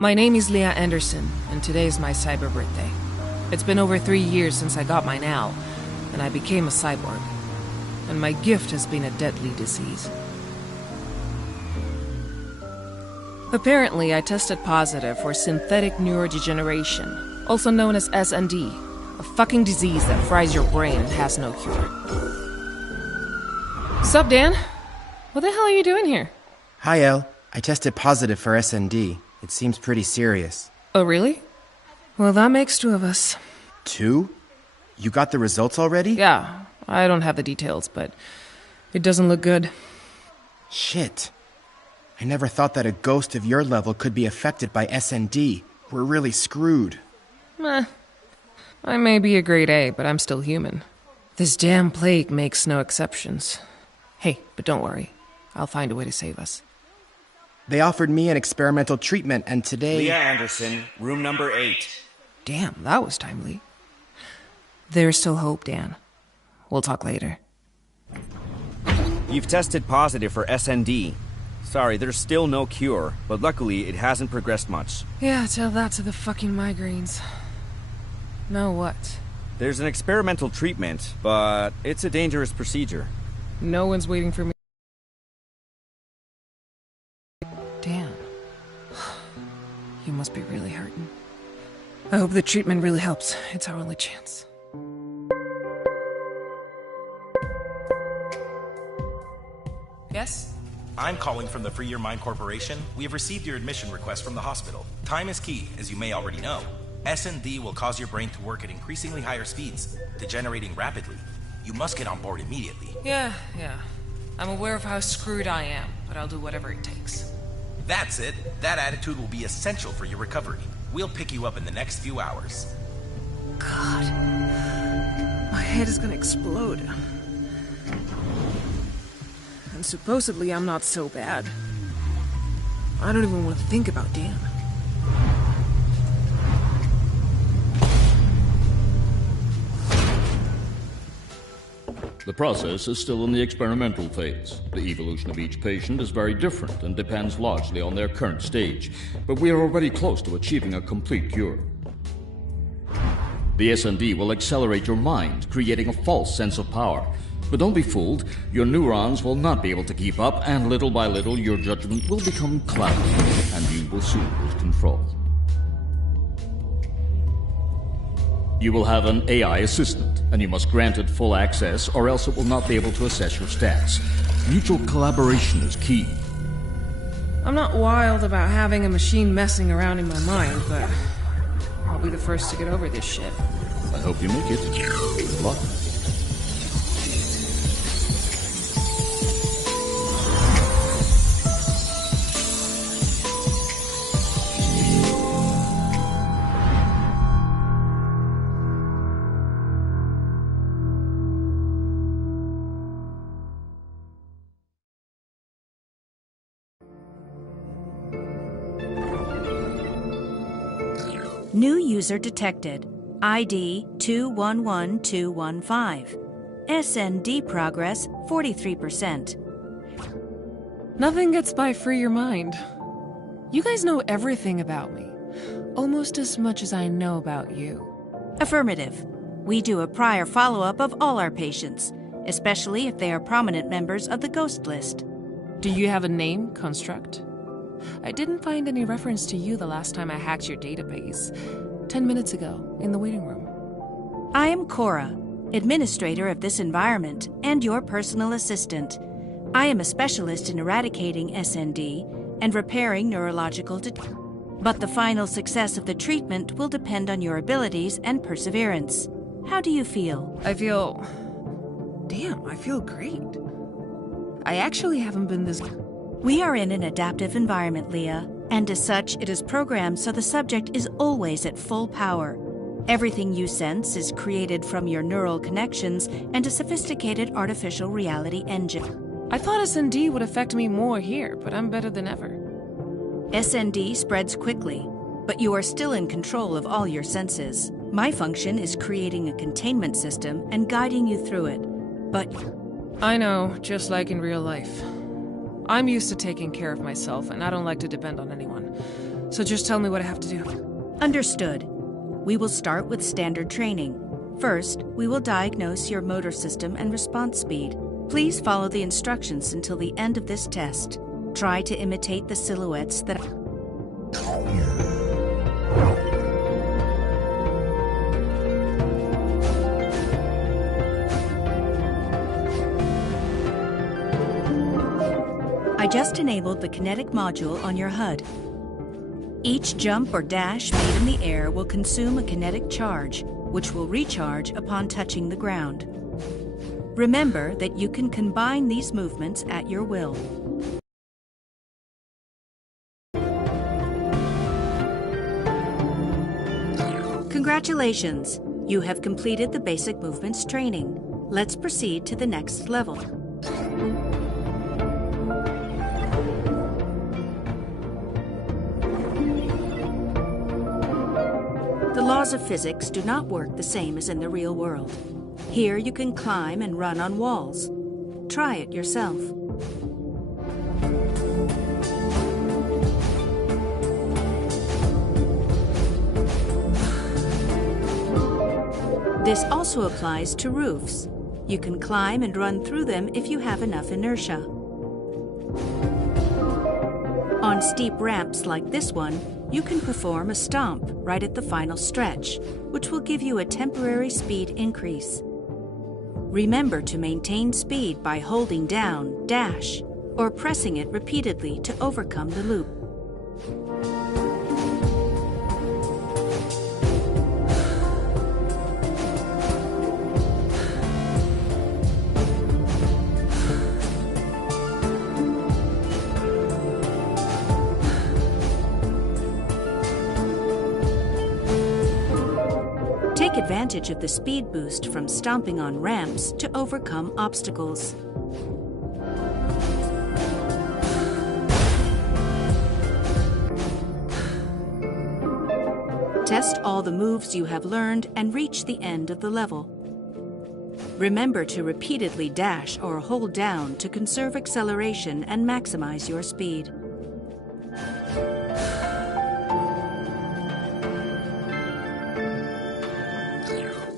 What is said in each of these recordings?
My name is Leah Anderson, and today is my cyber birthday. It's been over 3 years since I got my NAL, and I became a cyborg. And my gift has been a deadly disease. Apparently, I tested positive for synthetic neurodegeneration, also known as SND, a fucking disease that fries your brain and has no cure. Sup, Dan? What the hell are you doing here? Hi, El. I tested positive for SND. It seems pretty serious. Oh, really? Well, that makes 2 of us. 2? You got the results already? Yeah, I don't have the details, but it doesn't look good. Shit. I never thought that a ghost of your level could be affected by SND. We're really screwed. Meh. I may be a grade A, but I'm still human. This damn plague makes no exceptions. Hey, but don't worry. I'll find a way to save us. They offered me an experimental treatment, and today... Leah Anderson, room number 8. Damn, that was timely. There's still hope, Dan. We'll talk later. You've tested positive for SND. Sorry, there's still no cure, but luckily it hasn't progressed much. Yeah, tell that to the fucking migraines. Now what? There's an experimental treatment, but it's a dangerous procedure. No one's waiting for me. Dan. You must be really hurting. I hope the treatment really helps. It's our only chance. Yes? I'm calling from the Free Your Mind Corporation. We have received your admission request from the hospital. Time is key, as you may already know. SND will cause your brain to work at increasingly higher speeds, degenerating rapidly. You must get on board immediately. Yeah. I'm aware of how screwed I am, but I'll do whatever it takes. That's it. That attitude will be essential for your recovery. We'll pick you up in the next few hours. God. My head is gonna explode. And supposedly I'm not so bad. I don't even want to think about Dan. The process is still in the experimental phase. The evolution of each patient is very different and depends largely on their current stage, but we are already close to achieving a complete cure. The SND will accelerate your mind, creating a false sense of power. But don't be fooled, your neurons will not be able to keep up, and little by little your judgment will become cloudy, and you will soon lose control. You will have an AI assistant, and you must grant it full access, or else it will not be able to assess your stats. Mutual collaboration is key. I'm not wild about having a machine messing around in my mind, but I'll be the first to get over this shit. I hope you make it. Good luck. New user detected. ID 211215. SND progress 43%. Nothing gets by Free Your Mind. You guys know everything about me. Almost as much as I know about you. Affirmative. We do a prior follow-up of all our patients, especially if they are prominent members of the ghost list. Do you have a name, Construct? I didn't find any reference to you the last time I hacked your database. 10 minutes ago, in the waiting room. I am Cora, administrator of this environment and your personal assistant. I am a specialist in eradicating SND and repairing neurological but the final success of the treatment will depend on your abilities and perseverance. How do you feel? I feel great. I actually haven't been this... We are in an adaptive environment, Leah, and as such, it is programmed so the subject is always at full power. Everything you sense is created from your neural connections and a sophisticated artificial reality engine. I thought SND would affect me more here, but I'm better than ever. SND spreads quickly, but you are still in control of all your senses. My function is creating a containment system and guiding you through it, but... I know, just like in real life. I'm used to taking care of myself, and I don't like to depend on anyone. So just tell me what I have to do. Understood. We will start with standard training. First, we will diagnose your motor system and response speed. Please follow the instructions until the end of this test. Try to imitate the silhouettes that... I just enabled the kinetic module on your HUD. Each jump or dash made in the air will consume a kinetic charge, which will recharge upon touching the ground. Remember that you can combine these movements at your will. Congratulations! You have completed the basic movements training. Let's proceed to the next level. The laws of physics do not work the same as in the real world. Here you can climb and run on walls. Try it yourself. This also applies to roofs. You can climb and run through them if you have enough inertia. On steep ramps like this one, you can perform a stomp right at the final stretch, which will give you a temporary speed increase. Remember to maintain speed by holding down dash or pressing it repeatedly to overcome the loop. Take advantage of the speed boost from stomping on ramps to overcome obstacles. Test all the moves you have learned and reach the end of the level. Remember to repeatedly dash or hold down to conserve acceleration and maximize your speed.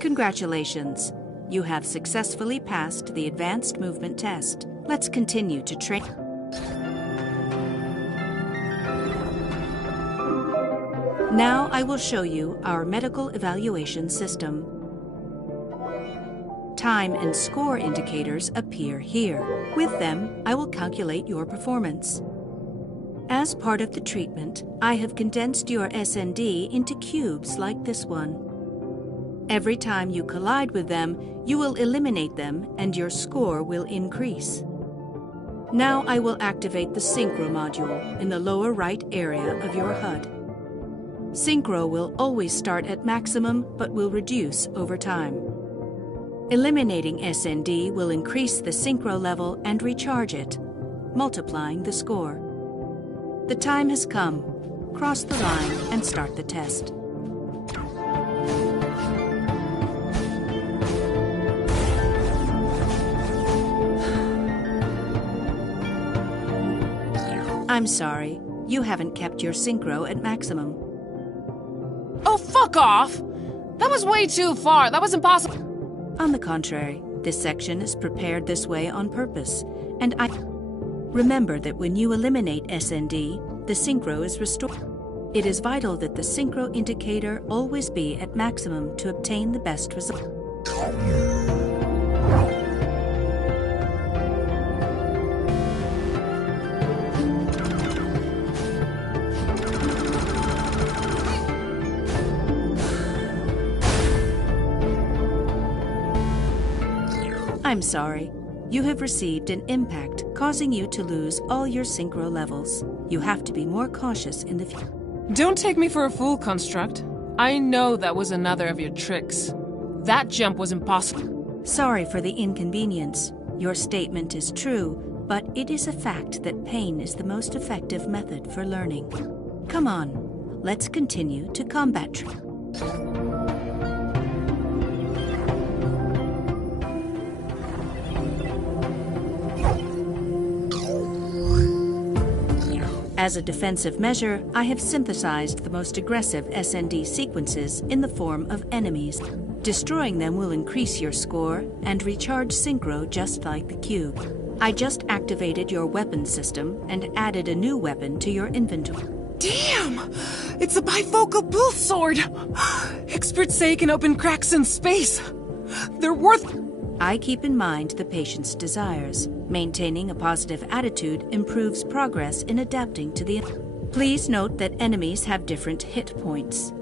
Congratulations! You have successfully passed the advanced movement test. Let's continue to train. Now I will show you our medical evaluation system. Time and score indicators appear here. With them, I will calculate your performance. As part of the treatment, I have condensed your SND into cubes like this one. Every time you collide with them, you will eliminate them and your score will increase. Now I will activate the Synchro module in the lower right area of your HUD. Synchro will always start at maximum but will reduce over time. Eliminating SND will increase the Synchro level and recharge it, multiplying the score. The time has come. Cross the line and start the test. I'm sorry, you haven't kept your Synchro at maximum. Oh, fuck off! That was way too far. That was impossible. On the contrary, this section is prepared this way on purpose, and remember that when you eliminate SND, the Synchro is restored. It is vital that the Synchro indicator always be at maximum to obtain the best result. I'm sorry. You have received an impact, causing you to lose all your Synchro levels. You have to be more cautious in the future. Don't take me for a fool, Construct. I know that was another of your tricks. That jump was impossible. Sorry for the inconvenience. Your statement is true, but it is a fact that pain is the most effective method for learning. Come on, let's continue to combat training. As a defensive measure, I have synthesized the most aggressive SND sequences in the form of enemies. Destroying them will increase your score and recharge Synchro just like the cube. I just activated your weapon system and added a new weapon to your inventory. Damn! It's a bifocal pulse sword! Experts say it can open cracks in space. They're worth... I keep in mind the patient's desires. Maintaining a positive attitude improves progress in adapting to the... Please note that enemies have different hit points.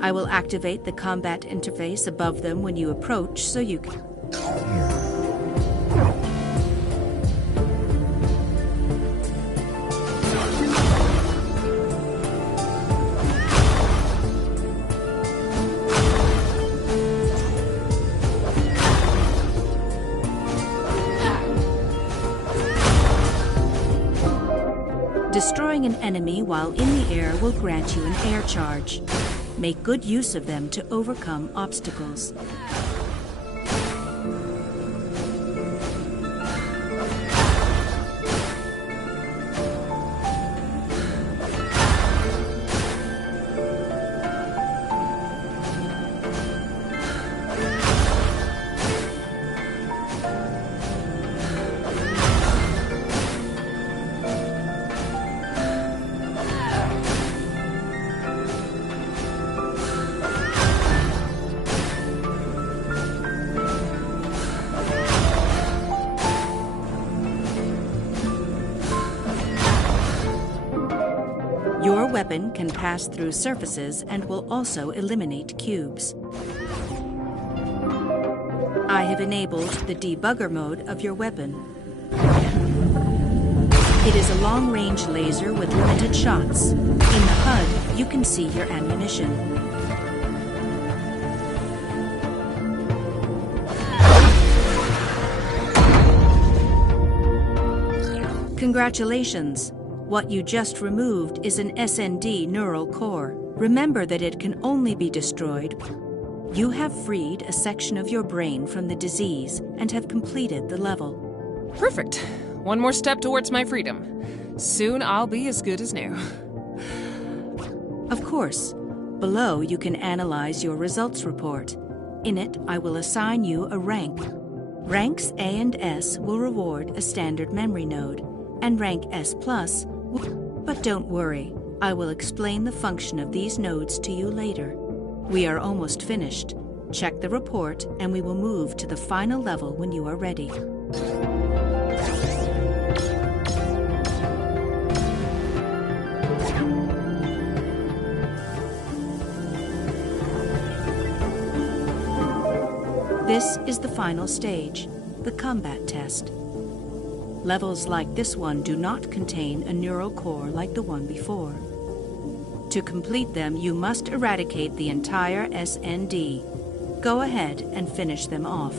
I will activate the combat interface above them when you approach so you can... Destroying an enemy while in the air will grant you an air charge. Make good use of them to overcome obstacles. Your weapon can pass through surfaces and will also eliminate cubes. I have enabled the debugger mode of your weapon. It is a long-range laser with limited shots. In the HUD, you can see your ammunition. Congratulations! What you just removed is an SND neural core. Remember that it can only be destroyed. You have freed a section of your brain from the disease and have completed the level. Perfect. One more step towards my freedom. Soon I'll be as good as new. Of course. Below you can analyze your results report. In it, I will assign you a rank. Ranks A and S will reward a standard memory node, and rank S+. But don't worry, I will explain the function of these nodes to you later. We are almost finished. Check the report and we will move to the final level when you are ready. This is the final stage, the combat test. Levels like this one do not contain a neural core like the one before. To complete them, you must eradicate the entire SND. Go ahead and finish them off.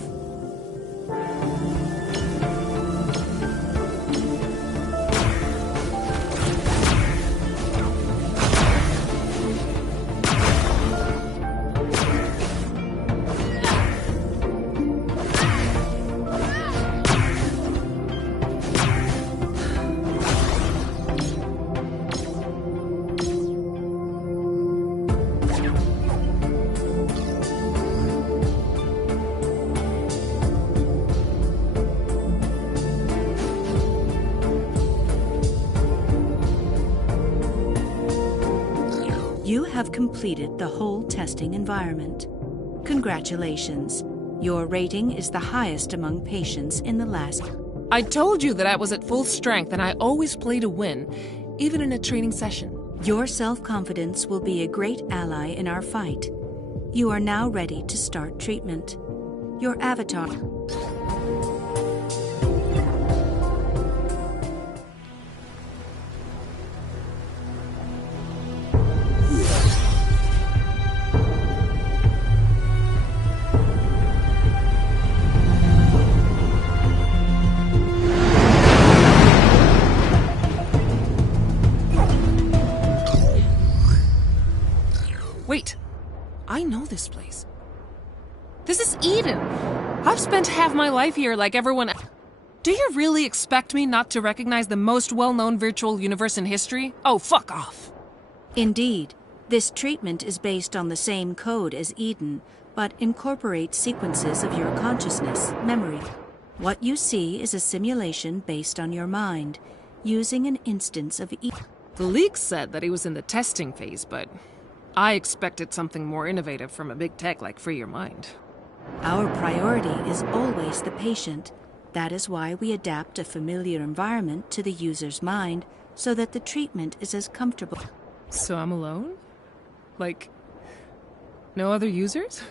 You have completed the whole testing environment. Congratulations. Your rating is the highest among patients in the last... I told you that I was at full strength and I always play to win, even in a training session. Your self-confidence will be a great ally in our fight. You are now ready to start treatment. Your avatar... Wait, I know this place. This is Eden. I've spent half my life here like everyone else. Do you really expect me not to recognize the most well-known virtual universe in history? Oh, fuck off! Indeed, this treatment is based on the same code as Eden, but incorporates sequences of your consciousness, memory. What you see is a simulation based on your mind, using an instance of Eden. The leaks said that he was in the testing phase, but I expected something more innovative from a big tech like Free Your Mind. Our priority is always the patient. That is why we adapt a familiar environment to the user's mind so that the treatment is as comfortable. So I'm alone? Like, no other users?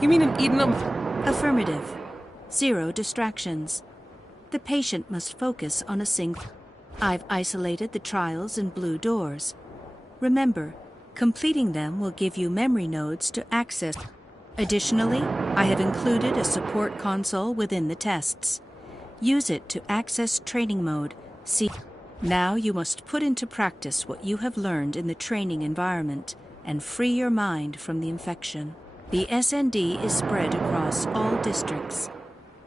You mean in Eden? Affirmative. 0 distractions. The patient must focus on a single. I've isolated the trials in blue doors. Remember, completing them will give you memory nodes to access. Additionally, I have included a support console within the tests. Use it to access training mode. See. Now you must put into practice what you have learned in the training environment and free your mind from the infection. The SND is spread across all districts.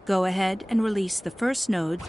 Go ahead and release the first node.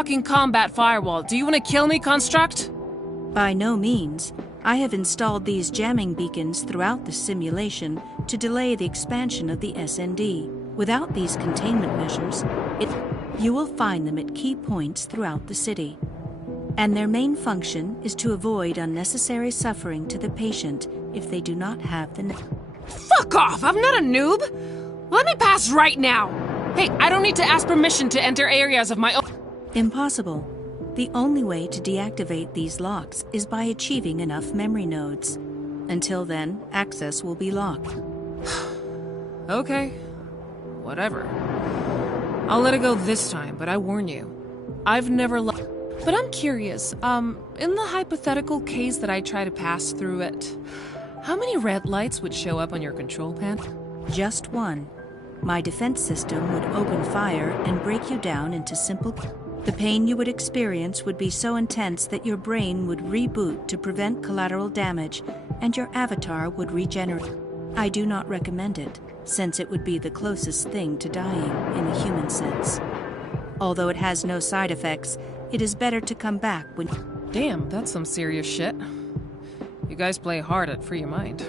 fucking combat firewall. Do you want to kill me, Construct? By no means. I have installed these jamming beacons throughout the simulation to delay the expansion of the SND. Without these containment measures, you will find them at key points throughout the city. And their main function is to avoid unnecessary suffering to the patient if they do not have the... Fuck off! I'm not a noob! Let me pass right now! Hey, I don't need to ask permission to enter areas of my own... Impossible. The only way to deactivate these locks is by achieving enough memory nodes. Until then, access will be locked. Okay. Whatever. I'll let it go this time, but I warn you. I've never But I'm curious, in the hypothetical case that I try to pass through it, how many red lights would show up on your control panel? Just one. My defense system would open fire and break you down into simple... The pain you would experience would be so intense that your brain would reboot to prevent collateral damage, and your avatar would regenerate. I do not recommend it, since it would be the closest thing to dying in a human sense. Although it has no side effects, it is better to come back when... Damn, that's some serious shit. You guys play hard at Free Your Mind.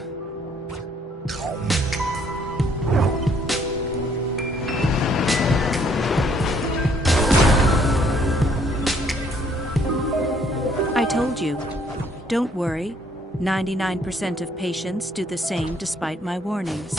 I told you. Don't worry. 99% of patients do the same despite my warnings.